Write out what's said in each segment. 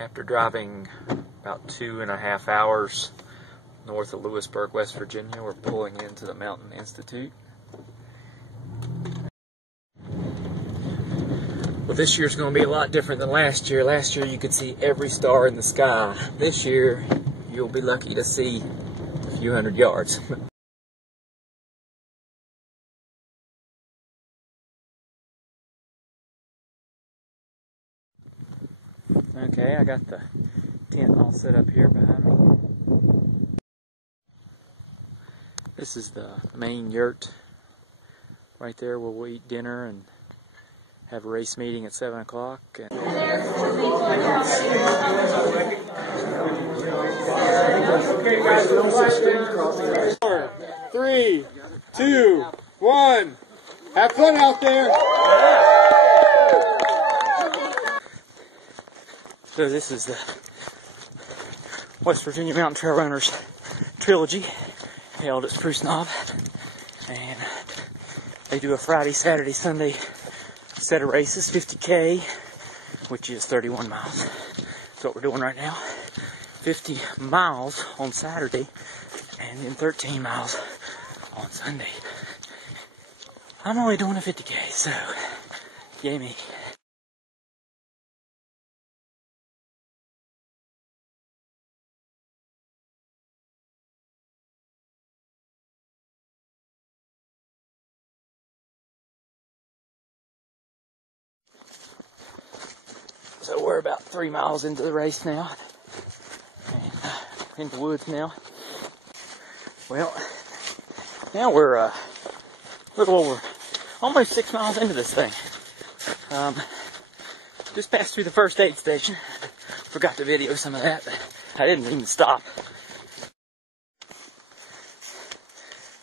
After driving about 2.5 hours north of Lewisburg, West Virginia, we're pulling into the Mountain Institute. Well, this year's going to be a lot different than last year. Last year you could see every star in the sky. This year you'll be lucky to see a few hundred yards. Okay, I got the tent all set up here behind me. This is the main yurt right there where we'll eat dinner and have a race meeting at 7 o'clock. 4, 3, 2, 1. Have fun out there. So this is the West Virginia Mountain Trail Runners Trilogy held at Spruce Knob, and they do a Friday, Saturday, Sunday set of races, 50K, which is 31 miles. That's what we're doing right now. 50 miles on Saturday, and then 13 miles on Sunday. I'm only doing a 50K, so yay me. So we're about 3 miles into the race now, and in the woods now. Well, now we're a little over, almost 6 miles into this thing. Just passed through the first aid station. Forgot to video some of that, but I didn't even stop.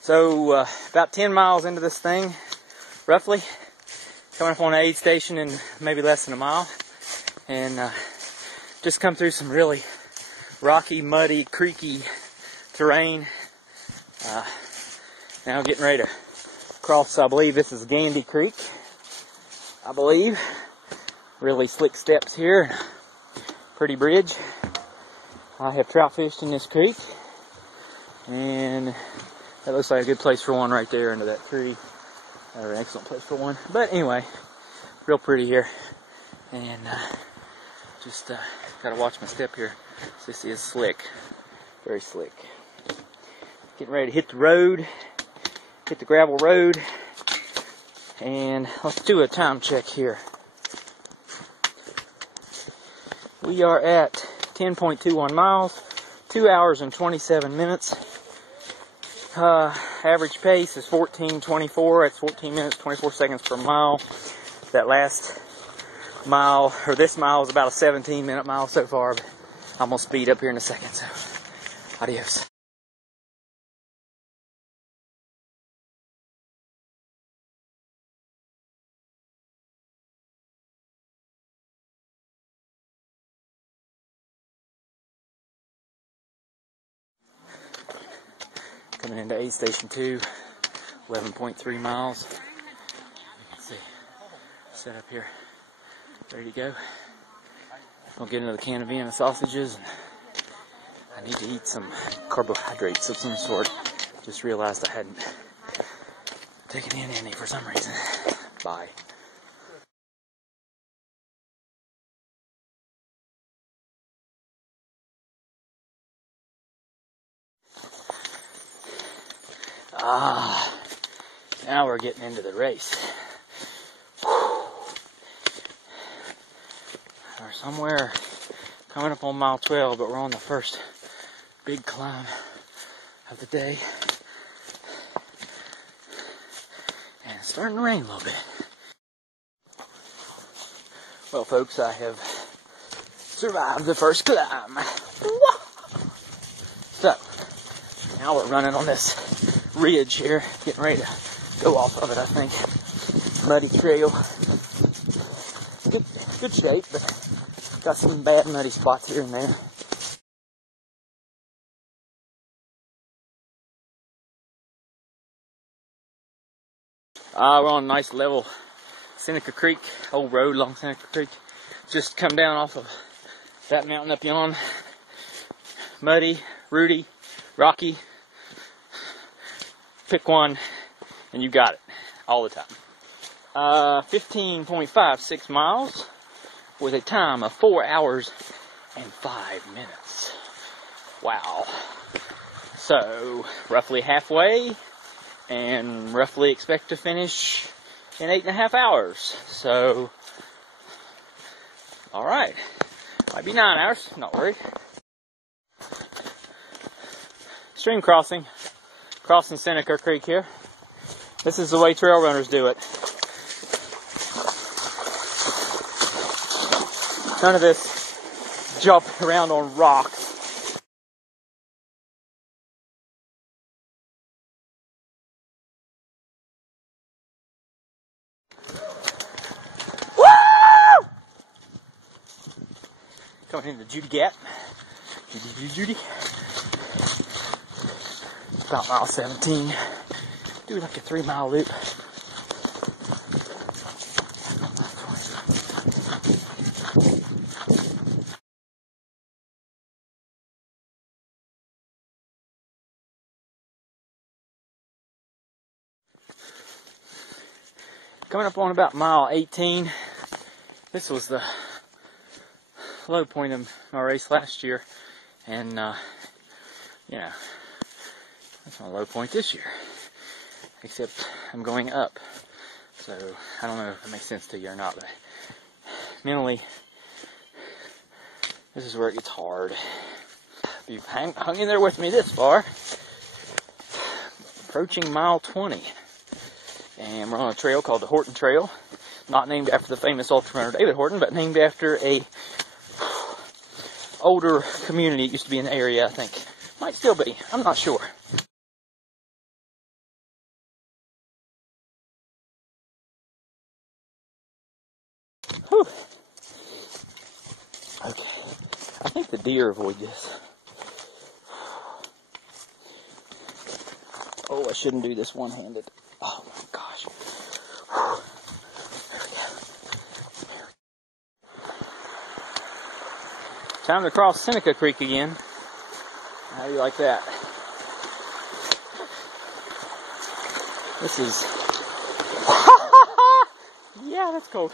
So about 10 miles into this thing, roughly, coming up on an aid station in maybe less than a mile. And just come through some really rocky, muddy, creaky terrain. Now getting ready to cross, I believe this is Gandy Creek. I believe. Really slick steps here. Pretty bridge. I have trout fished in this creek. And that looks like a good place for one right there under that tree. An excellent place for one. But anyway, real pretty here. And just gotta watch my step here. This is slick, very slick. Getting ready to hit the road, hit the gravel road, and let's do a time check here. We are at 10.21 miles, 2 hours and 27 minutes. Average pace is 14:24. That's 14 minutes 24 seconds per mile. That last mile, or this mile, is about a 17-minute mile so far, but I'm gonna speed up here in a second, so adios. Coming into aid station 2, 11.3 miles. You can see, set up here. Ready to go. I'll get another can of Vienna sausages, and I need to eat some carbohydrates of some sort. Just realized I hadn't taken in any for some reason. Bye. Now we're getting into the race. We're somewhere coming up on mile 12, but we're on the first big climb of the day. And it's starting to rain a little bit. Well, folks, I have survived the first climb. So, now we're running on this ridge here, getting ready to go off of it, I think. Muddy trail. Good shape, but got some bad muddy spots here and there. We're on a nice level Seneca Creek, old road along Seneca Creek. Just come down off of That mountain up yon, muddy, rooty, rocky. Pick one and you got it all the time. 15.56 miles with a time of 4 hours and 5 minutes. Wow. So, roughly halfway, and roughly expect to finish in 8.5 hours. So, alright. Might be 9 hours, not worried. Stream crossing. Crossing Seneca Creek here. This is the way trail runners do it. None of this jumping around on rocks. Woo! Coming into Judy Gap. Judy. About mile 17. Do like a 3-mile loop. Coming up on about mile 18. This was the low point of my race last year, and you know, that's my low point this year. Except I'm going up, so I don't know if it makes sense to you or not, but mentally, this is where it gets hard. If you've hung in there with me this far, approaching mile 20. And we're on a trail called the Horton Trail. Not named after the famous ultra-runner David Horton, but named after a older community. It used to be in the area, I think. Might still be. I'm not sure. Whew. Okay. I think the deer avoid this. Oh, I shouldn't do this one-handed. Oh my gosh. Whew. There we go. Time to cross Seneca Creek again. How do you like that? This is... yeah, that's cold.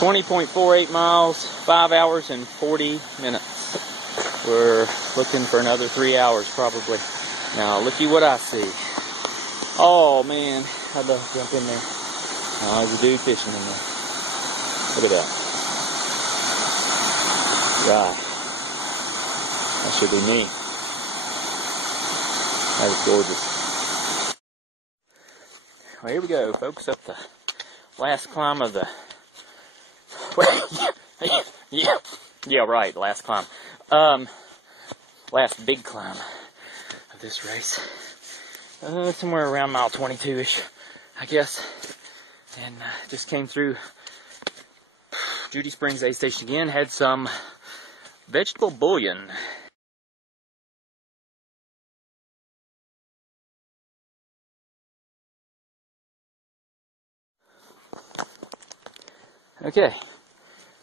20.48 miles, 5 hours and 40 minutes. We're looking for another 3 hours probably. Now, looky what I see. Oh man, I'd love to jump in there. Oh, there's a dude fishing in there. Look at that. God. That should be me. That is gorgeous. Well, here we go, folks, up the last climb of the... yeah, right, last climb. Last big climb of this race. Somewhere around mile 22-ish, I guess. And just came through Judy Springs aid station again. Had some vegetable bouillon. Okay,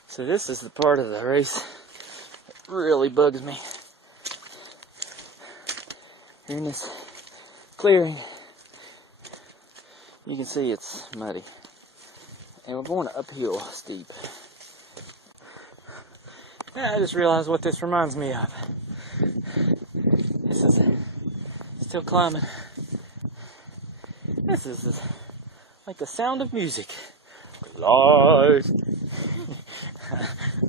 so this is the part of the race that really bugs me. Here in this clearing, you can see it's muddy. And we're going uphill steep. I just realized what this reminds me of. This is still climbing. This is like the sound of music. Live.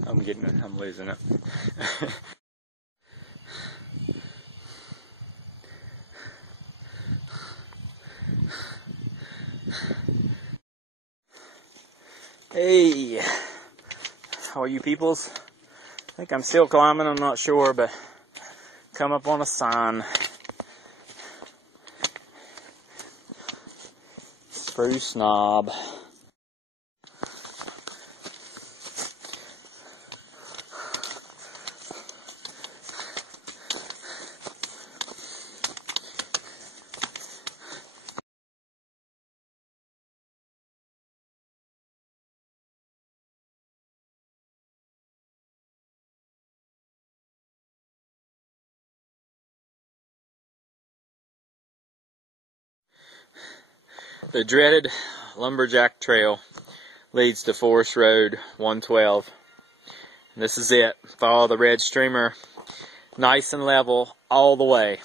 I'm losing it. Hey, how are you peoples? I think I'm still climbing, I'm not sure, but come up on a sign. Spruce Knob. The dreaded Lumberjack Trail leads to Forest Road 112. And this is it. Follow the red streamer nice and level all the way.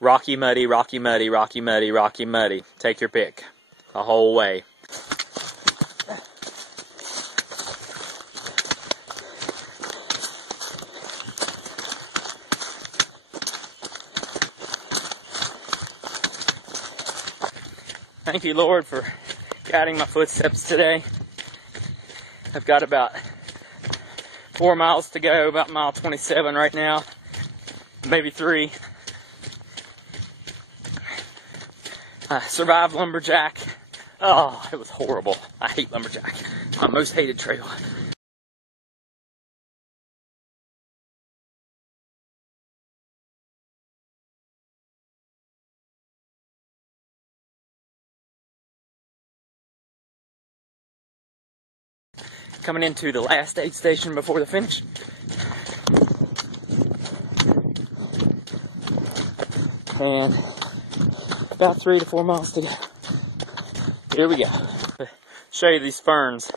Rocky, muddy, rocky, muddy, rocky, muddy, rocky, muddy. Take your pick. The whole way. Thank you, Lord, for guiding my footsteps today. I've got about 4 miles to go, about mile 27 right now, maybe 3. I survived Lumberjack. Oh, it was horrible. I hate Lumberjack. My most hated trail. Coming into the last aid station before the finish. And about 3 to 4 miles to go. Here we go. Show you these ferns.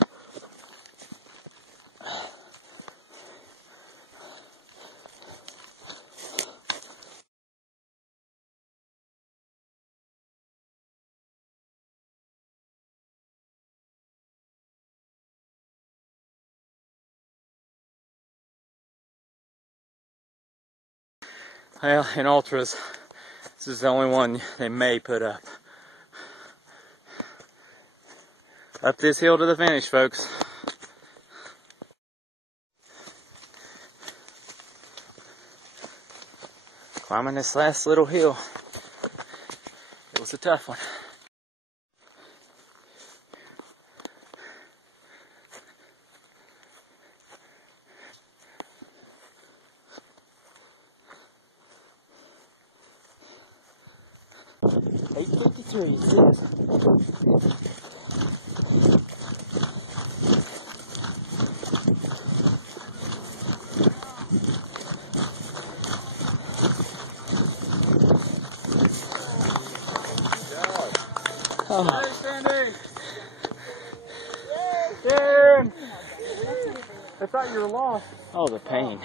Well, in ultras, this is the only one they may put up. Up this hill to the finish, folks. Climbing this last little hill. It was a tough one. .853. Oh. Darren! I thought you were lost. Oh, the pain.